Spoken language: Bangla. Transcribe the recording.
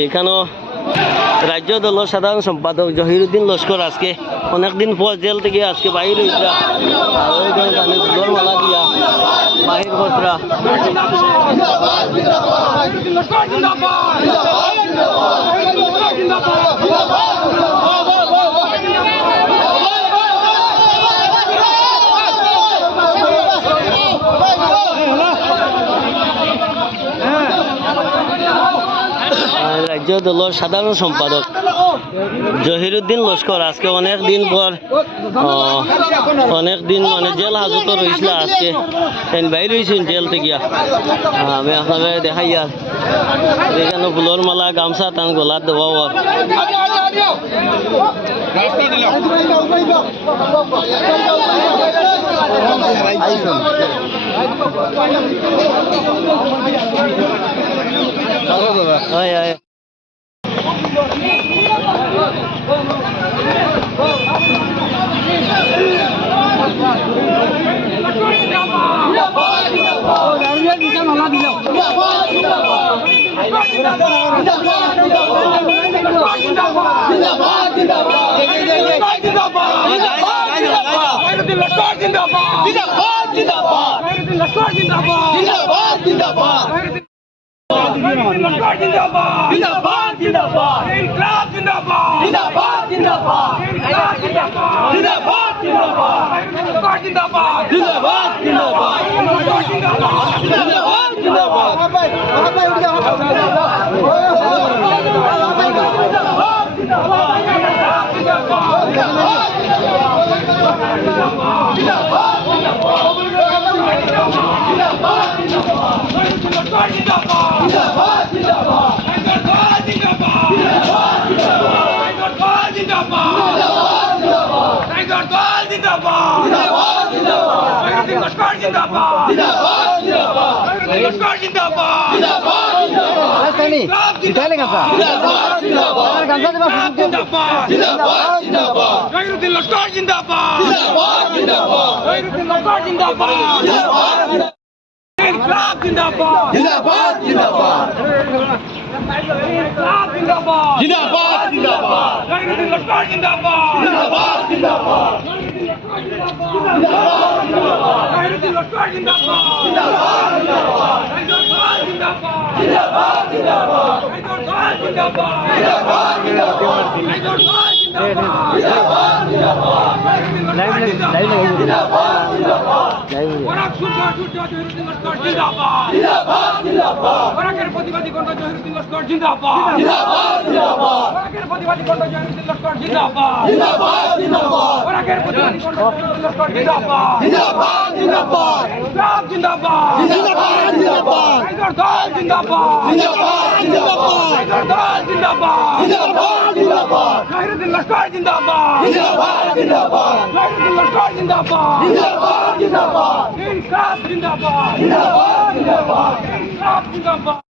এখানেও রাজ্য দলের সাধারণ সম্পাদক জহিরুদ্দিন লস্কর আজকে অনেকদিন পর জেল থেকে আজকে বাহির হয়েছে ফুলের মালা দিয়া বাহির করতরা রাজ্য দলের সাধারণ সম্পাদক জহিরুদ্দিন লস্কর আজকে অনেকদিন পর অনেকদিন মানে জেল হাজত রয়েছিল আজকে বাইর হয়েছেন জেল থেকে আমি আপনাদের দেখাই আর এখানে ফুলের মালা গামছা টান গলার দেওয়া হয় হয় প্রতিবাদী কণ্ঠ জহিরুদ্দিন লস্কর জিন্দাবাদ প্রতিবাদী কণ্ঠ জহিরুদ্দিন লস্কর জিন্দাবাদ প্রতিবাদী কণ্ঠ জহিরুদ্দিন লস্কর জিন্দাবাদ জিন্দাবাদ জিন্দাবাদ জিন্দাবাদ জিন্দাবাদ জিন্দাবাদ জিন্দাবাদ জিন্দাবাদ জহিরুদ্দিন লস্কর জিন্দাবাদ জিন্দাবাদ জহিরুদ্দিন লস্কর জিন্দাবাদ জিন্দাবাদ জিন্দাবাদ জিন্দাবাদ জিন্দাবাদ জিন্দাবাদ জিন্দাবাদ